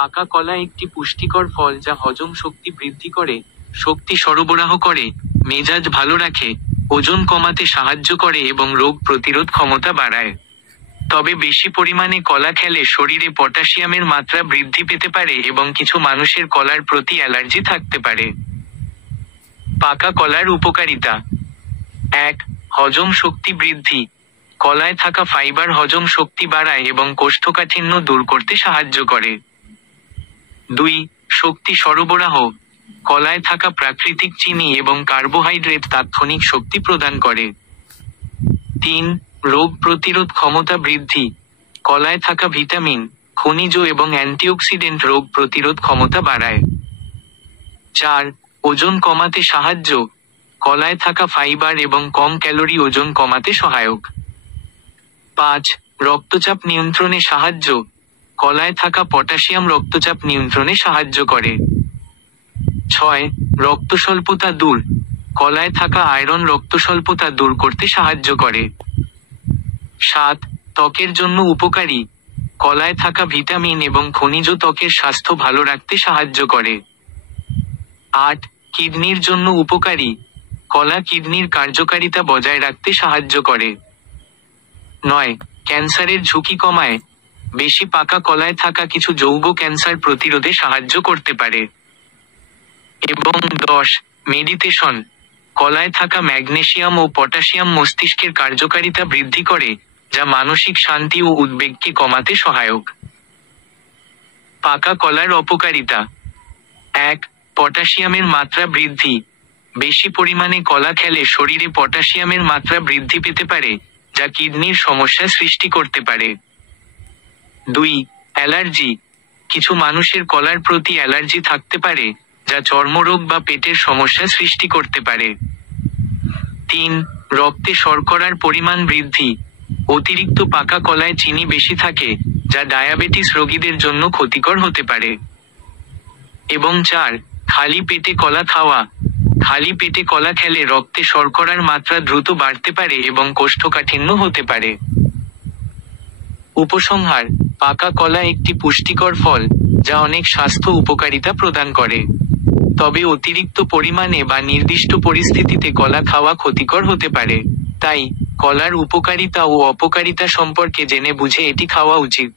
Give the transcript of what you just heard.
পাকা কলা একটি পুষ্টিকর ফল যা হজম শক্তি বৃদ্ধি করে, শক্তি সরবরাহ করে, মেজাজ ভালো রাখে, ওজন কমাতে সাহায্য করে এবং রোগ প্রতিরোধ ক্ষমতা বাড়ায়। তবে বেশি পরিমাণে কলা খেলে শরীরে পটাশিয়ামের মাত্রা বৃদ্ধি পেতে পারে এবং কিছু মানুষের কলার প্রতি অ্যালার্জি থাকতে পারে। পাকা কলার উপকারিতা: 1. হজম শক্তি বৃদ্ধি। কলায় থাকা ফাইবার হজম শক্তি বাড়ায় এবং কোষ্ঠকাঠিন্য দূর করতে সাহায্য করে। 2. শক্তি সরবরাহ। কলায় থাকা প্রাকৃতিক চিনি এবং কার্বোহাইড্রেট তাৎক্ষণিক শক্তি প্রদান করে। 3. রোগ প্রতিরোধ ক্ষমতা বৃদ্ধি। কলায় থাকা ভিটামিন, খনিজ এবং অ্যান্টিঅক্সিডেন্ট রোগ প্রতিরোধ ক্ষমতা বাড়ায়। 4. ওজন কমাতে সাহায্য। কলায় থাকা ফাইবার এবং কম ক্যালোরি ওজন কমাতে সহায়ক। 5. রক্তচাপ নিয়ন্ত্রণে সাহায্য। কলায় থাকা পটাশিয়াম রক্তচাপ নিয়ন্ত্রণে সাহায্য করে। 6. রক্তস্বল্পতা দূর। কলায় থাকা আয়রন রক্তস্বল্পতা দূর করতে সাহায্য করে। 7. ত্বকের জন্য উপকারী। কলায় থাকা ভিটামিন এবং খনিজ ত্বকের স্বাস্থ্য ভালো রাখতে সাহায্য করে। 8. কিডনির জন্য উপকারী। কলা কিডনির কার্যকারিতা বজায় রাখতে সাহায্য করে। 9. ক্যান্সারের ঝুঁকি কমায়। বেশি পাকা কলায় থাকা কিছু যৌগ ক্যান্সার প্রতিরোধে সাহায্য করতে পারে। এবং 10. মেডিটেশন। কলায় থাকা ম্যাগনেসিয়াম ও পটাশিয়াম মস্তিষ্কের কার্যকারিতা বৃদ্ধি করে, যা মানসিক শান্তি ও উদ্বেগকে কমাতে সহায়ক। পাকা কলার অপকারিতা: 1. পটাশিয়ামের মাত্রা বৃদ্ধি। বেশি পরিমাণে কলা খেলে শরীরে পটাশিয়ামের মাত্রা বৃদ্ধি পেতে পারে, যা কিডনির সমস্যা সৃষ্টি করতে পারে। 2. অ্যালার্জি। কিছু মানুষের কলার প্রতি অ্যালার্জি থাকতে পারে, যা চর্মরোগ বা পেটের সমস্যা সৃষ্টি করতে পারে। 3. রক্তে শর্করার পরিমাণ বৃদ্ধি। অতিরিক্ত পাকা কলায় চিনি বেশি থাকে, যা ডায়াবেটিস রোগীদের জন্য ক্ষতিকর হতে পারে। এবং 4. খালি পেটে কলা খাওয়া। খালি পেটে কলা খেলে রক্তে শর্করার মাত্রা দ্রুত বাড়তে পারে এবং কোষ্ঠকাঠিন্য হতে পারে। উপসংহার: পাকা কলা একটি পুষ্টিকর ফল, যা অনেক স্বাস্থ্য উপকারিতা প্রদান করে। তবে অতিরিক্ত পরিমাণে বা নির্দিষ্ট পরিস্থিতিতে কলা খাওয়া ক্ষতিকর হতে পারে। তাই, কলার উপকারিতা ও অপকারিতা সম্পর্কে জেনে বুঝে এটি খাওয়া উচিত।